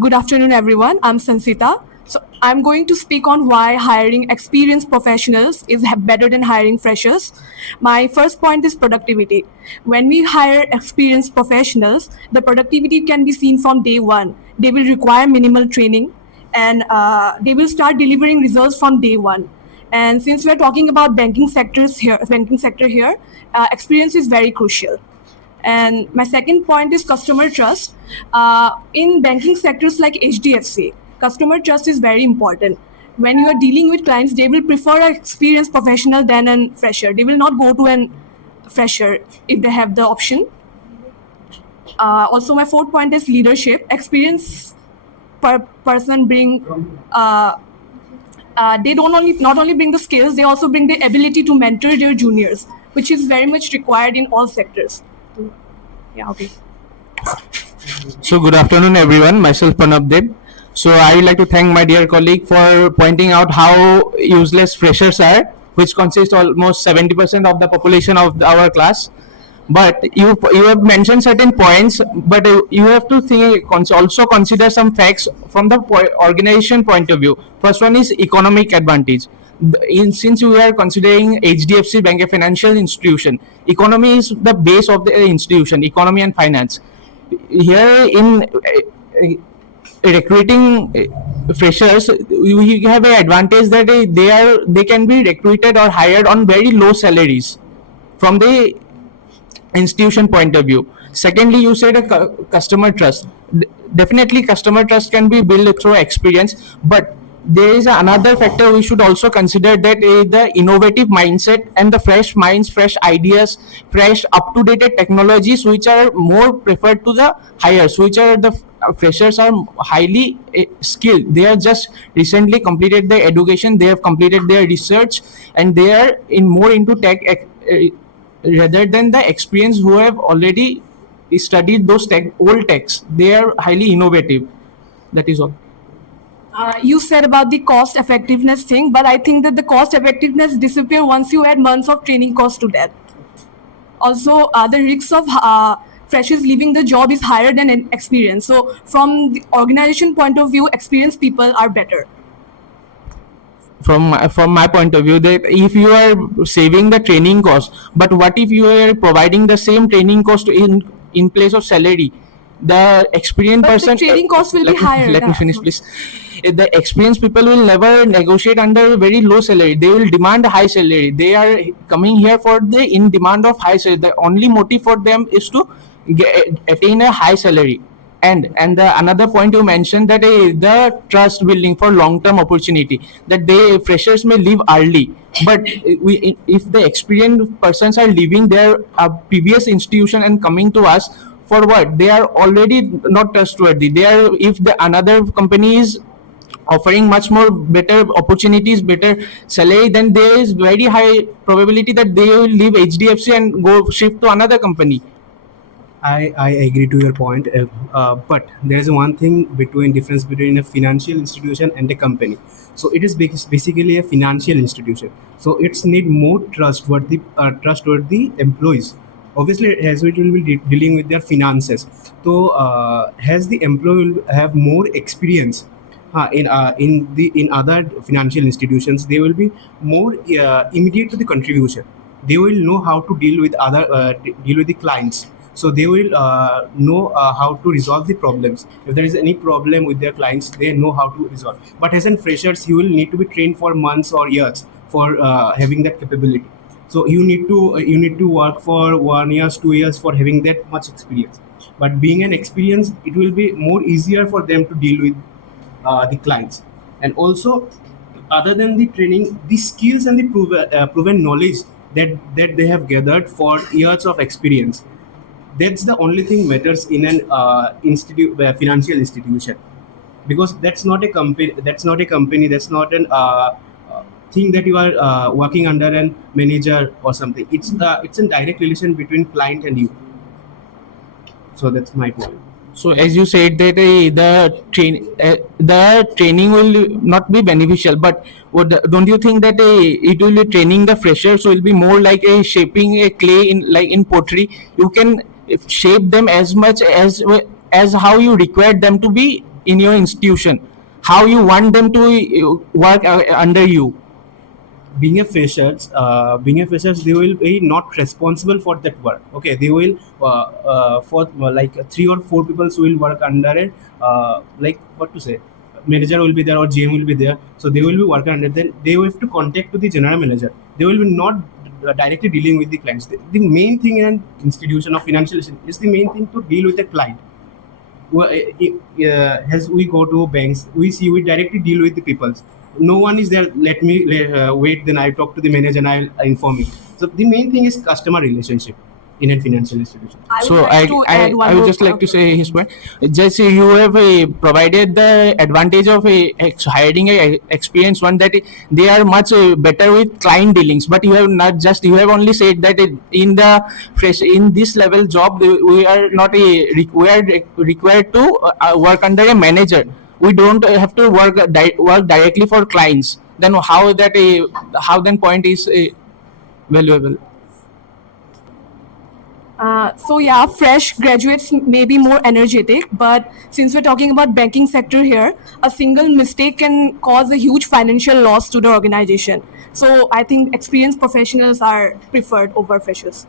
Good afternoon, everyone. I'm Sansita. So I'm going to speak on why hiring experienced professionals is better than hiring freshers. My first point is productivity. When we hire experienced professionals, the productivity can be seen from day one. They will require minimal training, and they will start delivering results from day one. And since we're talking about banking sector here, experience is very crucial. And my second point is customer trust. In banking sectors like HDFC, customer trust is very important. When you are dealing with clients, they will prefer an experienced professional than a fresher. They will not go to a fresher if they have the option. Also, my fourth point is leadership. Experienced person bring. They not only bring the skills, they also bring the ability to mentor their juniors, which is very much required in all sectors. Yeah, okay. So good afternoon, everyone. Myself Panabdev. So I would like to thank my dear colleague for pointing out how useless freshers are, which consist almost 70% of the population of our class. But you have mentioned certain points, but you have to also consider some facts from the organization point of view. First one is economic advantage. Since we are considering HDFC Bank a financial institution, economy is the base of the institution, economy and finance. Here in recruiting freshers, we have an advantage that they can be recruited or hired on very low salaries from the institution point of view. Secondly, you said a customer trust. Definitely customer trust can be built through experience, but there is another factor we should also consider, that the innovative mindset and the fresh minds, fresh ideas, fresh up-to-date technologies which are more preferred to the hires, which are the freshers are highly skilled. They are just recently completed their education, they have completed their research, and they are more into tech rather than the experience who have already studied those old techs. They are highly innovative. That is all. You said about the cost effectiveness thing, but I think that the cost effectiveness disappears once you add months of training cost to that. Also, the risks of freshers leaving the job is higher than experience. So from the organization point of view, experienced people are better. From my point of view, that if you are saving the training cost, but what if you are providing the same training cost in place of salary? The experienced person, the training cost will be higher. Let me finish, please. The experienced people will never negotiate under very low salary. They will demand a high salary. They are coming here for in demand of high salary. The only motive for them is to attain a high salary. And the another point you mentioned, that the trust building for long-term opportunity, that freshers may leave early, but if the experienced persons are leaving their previous institution and coming to us, for what? They are already not trustworthy. If another company is offering much more better opportunities, better salary, then there is very high probability that they will leave HDFC and go shift to another company. I agree to your point, but there is one thing difference between a financial institution and a company. So it is basically a financial institution. So it's need more trustworthy employees. Obviously, as it will be dealing with their finances, so as the employee will have more experience in other financial institutions, they will be more immediate to the contribution. They will know how to deal with the clients. So they will know how to resolve the problems. If there is any problem with their clients, they know how to resolve. But as in freshers, you will need to be trained for months or years for having that capability. So you need to work for 1 year, 2 years for having that much experience. But being an experienced, it will be more easier for them to deal with the clients. And also, other than the training, the skills and the proven knowledge that they have gathered for years of experience, that's the only thing matters in an financial institution, because that's not a company. That's not an thing that you are working under a manager or something. It's a direct relation between client and you. So that's my point. So as you said that the training will not be beneficial, but don't you think that it will be training the fresher, so it will be more like shaping a clay in pottery? You can shape them as much as as how you require them to be in your institution, how you want them to work under you. Being a freshers, they will be not responsible for that work. Okay, they will for like 3 or 4 people who will work under it. Like what to say, manager will be there or GM will be there. So they will be working under. Then they will have to contact to the general manager. They will be not directly dealing with the clients. The main thing in an institution of financial institution is the main thing to deal with the client. As we go to banks, we directly deal with the people. No one is there. Let me wait. Then I talk to the manager and I'll inform you. So the main thing is customer relationship in a financial institution. I would So like to add one I would more just like to point. say his point. Just you have provided the advantage of hiring a experienced one, that they are much better with client dealings. But you have not just, you have only said that in the fresh in this level job we are not required to work under a manager. We don't have to work directly for clients. Then how that how then point is valuable? So yeah, fresh graduates may be more energetic, but since we're talking about banking sector here, a single mistake can cause a huge financial loss to the organization. So I think experienced professionals are preferred over freshers.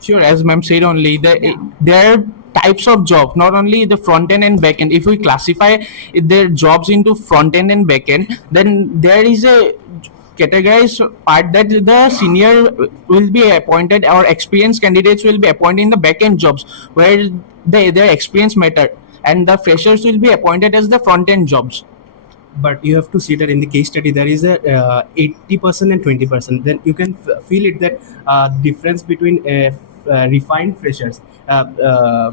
Sure, as ma'am said, only there are types of jobs, not only the front end and back end. If we classify their jobs into front end and back end, then there is a categorized part that the senior will be appointed or experienced candidates will be appointed in the back end jobs where their experience matter, and the freshers will be appointed as the front end jobs. But you have to see that in the case study there is a 80% and 20%. Then you can feel it that difference between refined freshers.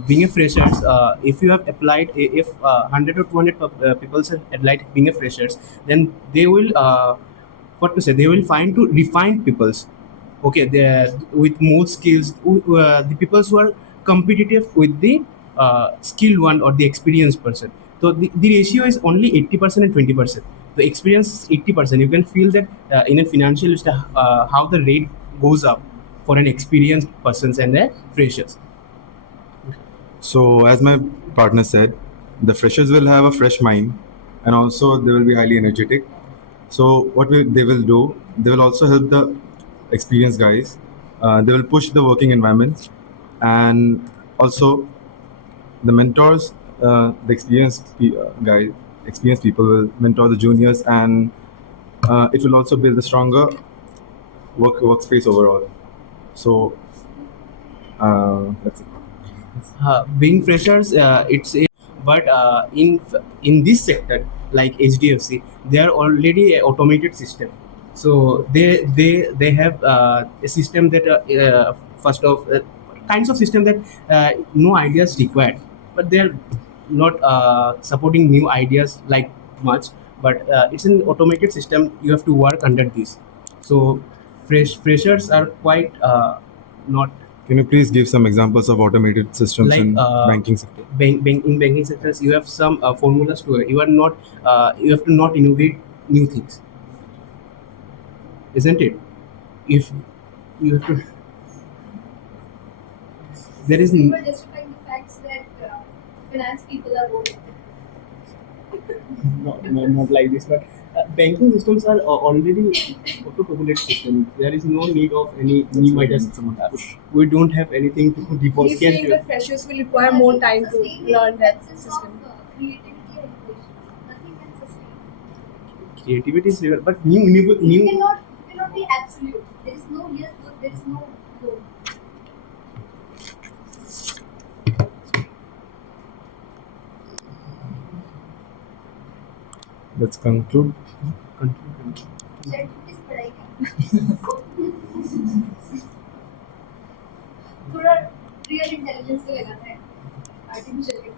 Being a freshers, if you have applied, if 100 or 200 people have applied being a freshers, then they will what to say, they will find to refined peoples. Okay, they with more skills, the people who are competitive with the skilled one or the experienced person. So the ratio is only 80% and 20%. The experience is 80%. You can feel that in a financial how the rate goes up for an experienced persons and a freshers. So, as my partner said, the freshers will have a fresh mind and also they will be highly energetic. So, they will do, they will also help the experienced guys. They will push the working environment, and also the mentors, the experienced people will mentor the juniors, and it will also build a stronger workspace overall. So, that's it. Being freshers, but in this sector like HDFC, they are already a automated system. So they have a system that first of kinds of system that no ideas required, but they are not supporting new ideas like much. But it's an automated system. You have to work under this. So freshers are quite not Can you please give some examples of automated systems like in banking sector? in banking sectors. You have some formulas to it. You are not you have to not innovate new things, isn't it? If you have to, there is You were justifying the facts that finance people are voting. not like this, but banking systems are already auto-populated systems. There is no need of any new ideas. We don't have anything to He's deposit. saying that freshers will require more time to learn that system. Creativity and innovation. Nothing can sustain. Creativity is real, but new You cannot be absolute. There is no yes, there is no no. Let's conclude. Chat is पढ़ाई का. थोड़ा real intelligence को लगाना है. Artificial के.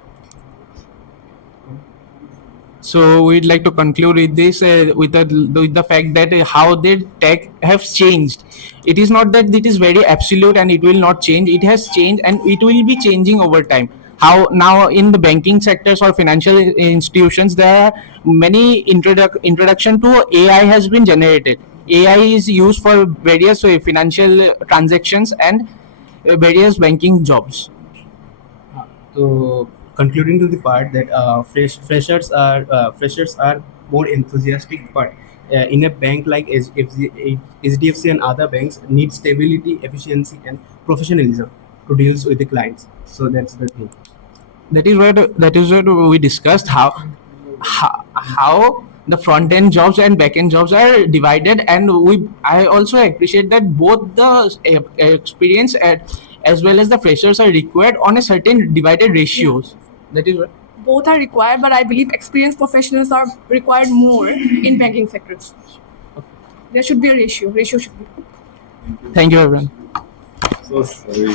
So we'd like to conclude with this with the fact that how the tech has changed. It is not that it is very absolute and it will not change. It has changed and it will be changing over time. How now in the banking sectors or financial institutions there are many introduction to AI has been generated. AI is used for various financial transactions and various banking jobs. तो concluding to the part that freshers are more enthusiastic, but in a bank like HDFC and other banks need stability, efficiency, and professionalism to deal with the clients. So that's the thing. That is what we discussed how the front end jobs and back end jobs are divided, and I also appreciate that both the experience as well as the freshers are required on a certain divided ratios. That is what. Both are required, but I believe experienced professionals are required more in banking sectors. There should be a ratio. Ratio should be. Thank you, everyone. So sorry.